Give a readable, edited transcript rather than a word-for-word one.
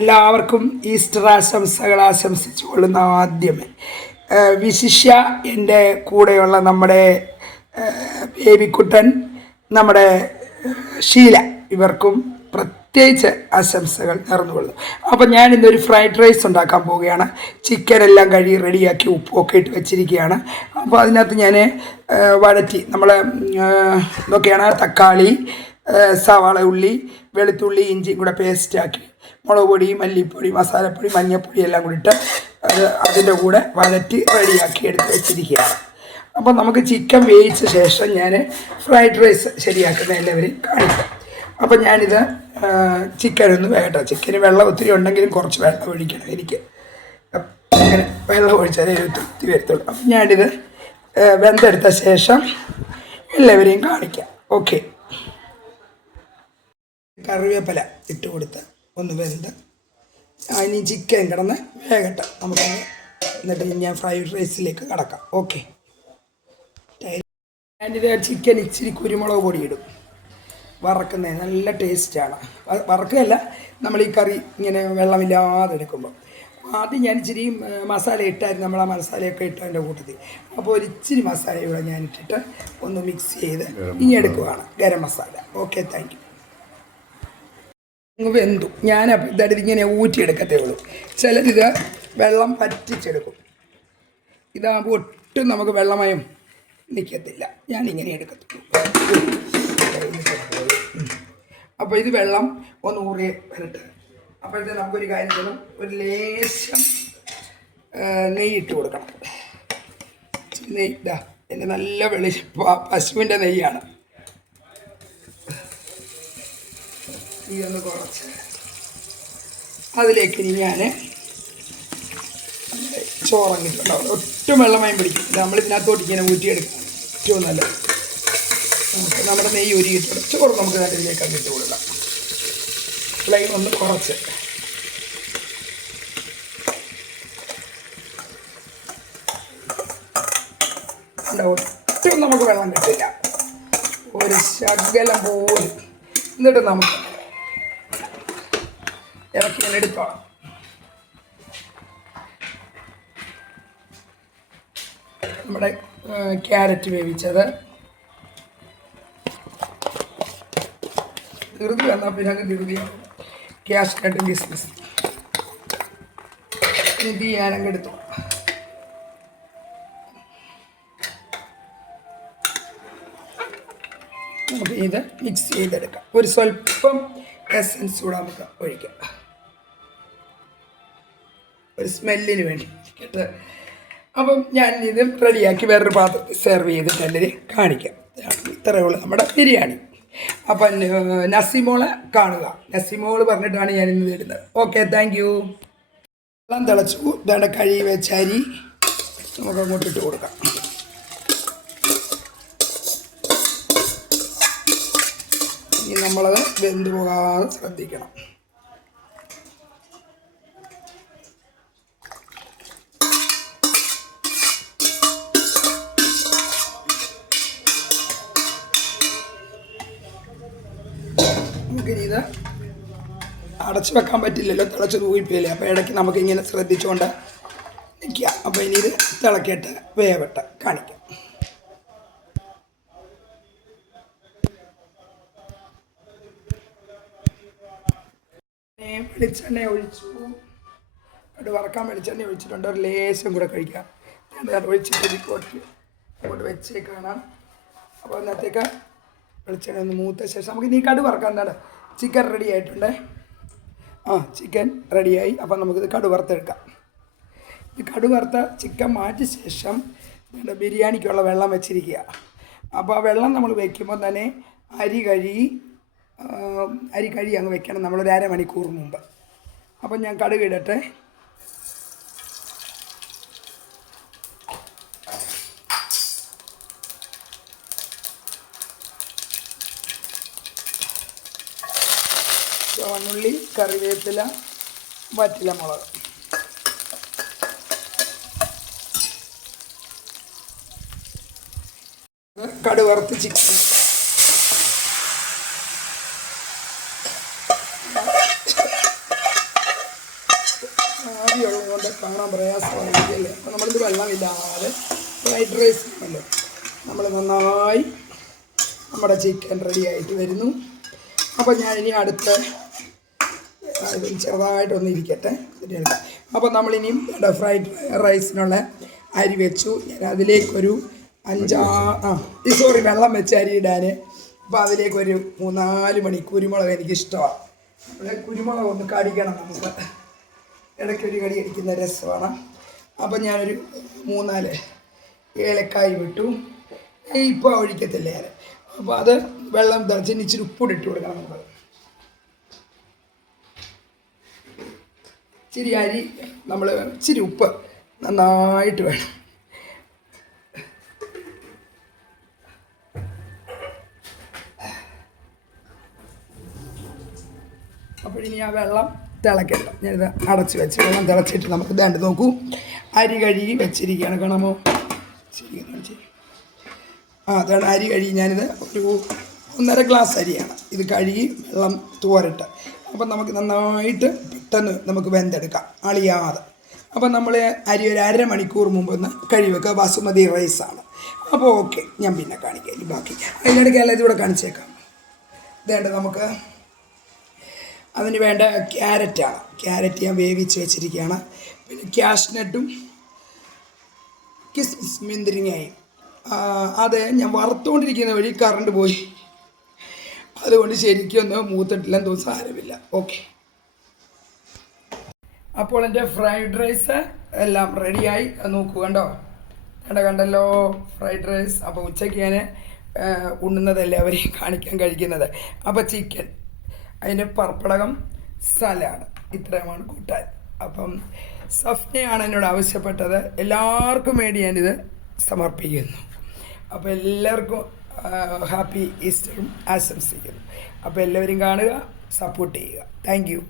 എല്ലാവർക്കും ഈസ്റ്റർ ആശംസകൾ ആശംസിച്ചു കൊള്ളുന്ന ആദ്യമേ വിശിഷ്യ എൻ്റെ കൂടെയുള്ള നമ്മുടെ ബേബിക്കുട്ടൻ, നമ്മുടെ ഷീല, ഇവർക്കും പ്രത്യേകിച്ച് ആശംസകൾ നേർന്നുകൊള്ളുന്നു. അപ്പം ഞാൻ ഇന്നൊരു ഫ്രൈഡ് റൈസ് ഉണ്ടാക്കാൻ പോവുകയാണ്. ചിക്കനെല്ലാം കഴുകി റെഡിയാക്കി ഉപ്പൊക്കെ ഇട്ട് വെച്ചിരിക്കുകയാണ്. അപ്പോൾ അതിനകത്ത് ഞാൻ വഴറ്റി നമ്മൾ ഇതൊക്കെയാണ് തക്കാളി, സവാള, ഉള്ളി, വെളുത്തുള്ളി, ഇഞ്ചിയും കൂടെ പേസ്റ്റാക്കി മുളക് പൊടി, മല്ലിപ്പൊടി, മസാലപ്പൊടി, മഞ്ഞൾപ്പൊടി എല്ലാം കൂടി ഇട്ട് അതിൻ്റെ കൂടെ വഴറ്റി റെഡിയാക്കി എടുത്ത് വെച്ചിരിക്കുകയാണ്. അപ്പോൾ നമുക്ക് ചിക്കൻ വേവിച്ച ശേഷം ഞാൻ ഫ്രൈഡ് റൈസ് ശരിയാക്കുന്ന എല്ലാവരെയും കാണിക്കാം. അപ്പോൾ ഞാനിത് ചിക്കനൊന്ന് വേകട്ടെ. ചിക്കന് വെള്ളം ഒത്തിരി ഉണ്ടെങ്കിലും കുറച്ച് വെള്ളം ഒഴിക്കണം. എനിക്ക് അങ്ങനെ വെള്ളം ഒഴിച്ചാലേ തൃപ്തി വരത്തുള്ളൂ. അപ്പം ഞാനിത് വെന്തെടുത്ത ശേഷം എല്ലാവരെയും കാണിക്കാം. ഓക്കെ. കറിവേപ്പില ഇട്ട് കൊടുത്ത് ഒന്ന് വെന്ത് ഇനി ചിക്കൻ കിടന്ന് വേകട്ടെ നമുക്ക്. എന്നിട്ട് ഞാൻ ഫ്രൈഡ് റൈസിലേക്ക് കടക്കാം. ഓക്കെ. ഞാനിത് ചിക്കൻ ഇച്ചിരി കുരുമുളക് പൊടി ഇടും. വറക്കുന്നത് നല്ല ടേസ്റ്റാണ്. വറക്കുകയല്ല, നമ്മൾ ഈ കറി ഇങ്ങനെ വെള്ളമില്ലാതെ എടുക്കുമ്പോൾ. ആദ്യം ഞാൻ ഇച്ചിരി മസാല ഇട്ടായിരുന്നു. നമ്മൾ ആ മസാലയൊക്കെ ഇട്ട് അതിൻ്റെ കൂട്ടത്തിൽ. അപ്പോൾ ഒരു ഇച്ചിരി മസാല ഇവിടെ ഞാൻ ഇട്ടിട്ട് ഒന്ന് മിക്സ് ചെയ്ത് ഇനി എടുക്കുവാണ് garam masala. Okay, thank you. വെന്തു. ഞാൻ ഇതായിട്ട് ഇങ്ങനെ ഊറ്റിയെടുക്കത്തേ ഉള്ളൂ. ചിലരിത് വെള്ളം പറ്റിച്ചെടുക്കും. ഇതാകുമ്പോൾ ഒട്ടും നമുക്ക് വെള്ളമയം നിൽക്കത്തില്ല. ഞാനിങ്ങനെ എടുക്കത്തുള്ളൂ. അപ്പോൾ ഇത് വെള്ളം ഒന്ന് ഊറി വരട്ടെ. അപ്പോഴത്തെ നമുക്കൊരു കാര്യം ചെയ്യണം, ഒരു ലേശം നെയ്യിട്ട് കൊടുക്കണം. നെയ്യ് ഇതാ എൻ്റെ നല്ല പശുവിൻ്റെ നെയ്യാണ്. ഇതൊന്ന് കുറച്ച് അതിലേക്ക് ഇനി ഞാൻ ചോറങ്ങിട്ടുണ്ടാവും. ഒട്ടും വെള്ളമയം പിടിക്കും. നമ്മളിതിനകത്തോട്ട് ഇങ്ങനെ ഊറ്റിയെടുക്കണം. ഏറ്റവും നല്ലത്. നമുക്ക് നമ്മുടെ നെയ്യ് ഉരുകിയിട്ടുണ്ട്. ചോറ് നമുക്ക് അതിലേക്ക് അങ്ങിട്ട് കൊടുക്കാം. ഫ്ലെയിം ഒന്ന് കുറച്ച്. ഒട്ടും നമുക്ക് വെള്ളം കിട്ടില്ല, ഒരു ശകലം പോലും. എന്നിട്ട് നമുക്ക് ഇറക്കി എടുത്തോളാം. നമ്മുടെ ക്യാരറ്റ് വേവിച്ചത് ധൃതി വന്നാൽ പിന്നെ അങ്ങ് ധൃതിയാവും. ക്യാഷ്നട്ട് ബിസിനസ് ഇത് ഞാനങ്ങ് എടുത്തു. നമുക്ക് ഇത് മിക്സ് ചെയ്തെടുക്കാം. ഒരു സ്വല്പം എസൻസ് കൂടെ നമുക്ക് ഒഴിക്കാം, ഒരു സ്മെല്ലിന് വേണ്ടി. അപ്പം ഞാൻ ഇത് റെഡിയാക്കി വേറൊരു പാത്രത്തിൽ സെർവ് ചെയ്തിട്ട് എല്ലാവരും കാണിക്കാം. ഇത്രയേ ഉള്ളൂ നമ്മുടെ ബിരിയാണി. അപ്പം നസിമോളെ കാണുക. നസിമോള് പറഞ്ഞിട്ടാണ് ഞാൻ ഇന്ന് തരുന്നത്. Okay, thank U. വെള്ളം തിളച്ചു. ഇതാണ്ട് കഴുകി വെച്ച അരി നമുക്ക് അങ്ങോട്ട് ഇട്ട് കൊടുക്കാം. ഇനി നമ്മളത് വെന്ത് പോകാതെ ശ്രദ്ധിക്കണം. നമുക്കിനി ഇത് അടച്ചു വെക്കാൻ പറ്റില്ലല്ലോ, തിളച്ച് തൂങ്ങിപ്പോയില്ലേ. അപ്പോൾ ഇടയ്ക്ക് നമുക്കിങ്ങനെ ശ്രദ്ധിച്ചുകൊണ്ട് നിൽക്കുക. അപ്പോൾ ഇനി ഇത് തിളക്കിയിട്ട് വേവട്ടെ കാണിക്കാം. വെളിച്ചെണ്ണ ഒഴിച്ചു. അത് വറക്കാൻ വെളിച്ചെണ്ണ ഒഴിച്ചിട്ടുണ്ട്. ഒരു ലേശം കൂടെ കഴിക്കാം. അത് ഒഴിച്ചിട്ട് റിപ്പോർട്ടിൽ അങ്ങോട്ട് വെച്ചേക്കാണ്. അപ്പോൾ ഇന്നത്തേക്ക് വെളിച്ചെണ്ണ ഒന്ന് മൂത്ത ശേഷം നമുക്ക് ഇനി കടു വറക്കാം. എന്താണ്, ചിക്കൻ റെഡി ആയിട്ടുണ്ട്. ചിക്കൻ റെഡിയായി. അപ്പം നമുക്കിത് കടു വറുത്തെടുക്കാം. ഈ കടു വറുത്ത ചിക്കൻ മാറ്റിയ ശേഷം ബിരിയാണിക്കുള്ള വെള്ളം വെച്ചിരിക്കുക. അപ്പോൾ ആ വെള്ളം നമ്മൾ വയ്ക്കുമ്പോൾ തന്നെ അരി കഴുകി അങ്ങ് വെക്കണം നമ്മളൊരു അരമണിക്കൂർ മുമ്പ്. അപ്പം ഞാൻ കടുക് ഇടട്ടെ. ചുവന്നുള്ളി, കറിവേപ്പില, വറ്റല മുളക്. കടുക് വറുത്ത് ചിക്കൻ ഇവിടെ കാണാൻ പ്രയാസമായിരിക്കല്ലേ. അപ്പോൾ നമ്മളിത് വെള്ളമില്ലാതെ ഫ്രൈഡ് റൈസ് ആണല്ലോ. നമ്മൾ നന്നായി നമ്മുടെ ചിക്കൻ റെഡി ആയിട്ട് വരുന്നു. അപ്പോൾ ഞാനിനി അടുത്ത ചെറുതായിട്ടൊന്ന് ഇരിക്കട്ടെ. അപ്പോൾ നമ്മളിനിയും ഫ്രൈഡ് റൈസിനുള്ള അരി വെച്ചു. ഞാൻ അതിലേക്കൊരു വെള്ളം വെച്ച് അരി ഇടാൻ. അപ്പോൾ അതിലേക്കൊരു 3-4 മണി കുരുമുളക് എനിക്കിഷ്ടമാണ്. അവിടെ കുരുമുളക് ഒന്ന് കടിക്കണം, നമുക്ക് ഇടയ്ക്കൊരു കടി അടിക്കുന്ന രസമാണ്. അപ്പം ഞാനൊരു 3-4 ഏലക്കായ് വിട്ടു. ഇപ്പോൾ ഒഴിക്കത്തില്ല ഞാൻ. അപ്പോൾ അത് വെള്ളം തിളച്ച് ഇച്ചിരി ഉപ്പിട്ട് കൊടുക്കണം. നമുക്ക് ഇച്ചിരി അരി, നമ്മൾ ഇച്ചിരി ഉപ്പ് നന്നായിട്ട് വേണം. അപ്പോഴിനി ആ വെള്ളം തിളക്കണ്ട. ഞാനിത് അടച്ച് വെച്ച് വെള്ളം തിളച്ചിട്ട് നമുക്ക് ഇതാണ്ട് നോക്കൂ, അരി കഴുകി വെച്ചിരിക്കുകയാണ്. കാണാമോ? ശരി, അതാണ് അരി കഴുകി. ഞാനിത് ഒരു 1.5 ഗ്ലാസ് അരിയാണ്. ഇത് കഴുകി വെള്ളം തോരട്ട്. അപ്പം നമുക്ക് നന്നായിട്ട് പെട്ടെന്ന് നമുക്ക് വെന്തെടുക്കാം അളിയാതെ. അപ്പം നമ്മൾ അരി ഒരു 1/2 മണിക്കൂർ മുമ്പ് ഒന്ന് കഴുകി വെക്കുക. ബാസുമതി റൈസാണ്. അപ്പോൾ ഓക്കെ, ഞാൻ പിന്നെ കാണിക്കാം ഇനി ബാക്കി. അതിനിടയ്ക്ക് എല്ലാം ഇതിവിടെ കാണിച്ചേക്കാം. ഇതേണ്ട നമുക്ക് അതിന് വേണ്ട ക്യാരറ്റാണ്. ക്യാരറ്റ് ഞാൻ വേവിച്ച് വെച്ചിരിക്കുകയാണ്. പിന്നെ ക്യാഷ്നട്ടും കിസ്മിസ് മുന്തിരിങ്ങയും. അത് ഞാൻ വറുത്തുകൊണ്ടിരിക്കുന്ന വഴി കറണ്ട് പോയി, അതുകൊണ്ട് ശരിക്കൊന്നും മൂത്തിട്ടില്ല, എന്തോ സാരമില്ല. ഓക്കെ, അപ്പോൾ എൻ്റെ ഫ്രൈഡ് റൈസ് എല്ലാം റെഡിയായി. നോക്കൂ, കണ്ടല്ലോ ഫ്രൈഡ് റൈസ്. അപ്പോൾ ഉച്ചയ്ക്ക് ഞാൻ ഉണ്ണുന്നതല്ലേ അവരെയും കാണിക്കാൻ കഴിക്കുന്നത്. അപ്പോൾ ചിക്കൻ, അതിന് പപ്പടകം, സലാഡ്, ഇത്രയുമാണ് കൂട്ടാൻ. അപ്പം സഫ്നയാണ് എന്നോട് ആവശ്യപ്പെട്ടത്. എല്ലാവർക്കും വേണ്ടി ഞാനിത് സമർപ്പിക്കുന്നു. അപ്പോൾ എല്ലാവർക്കും ഹാപ്പി ഈസ്റ്ററും ആശംസിക്കുന്നു. അപ്പോൾ എല്ലാവരും കാണുക, സപ്പോർട്ട് ചെയ്യുക. Thank you.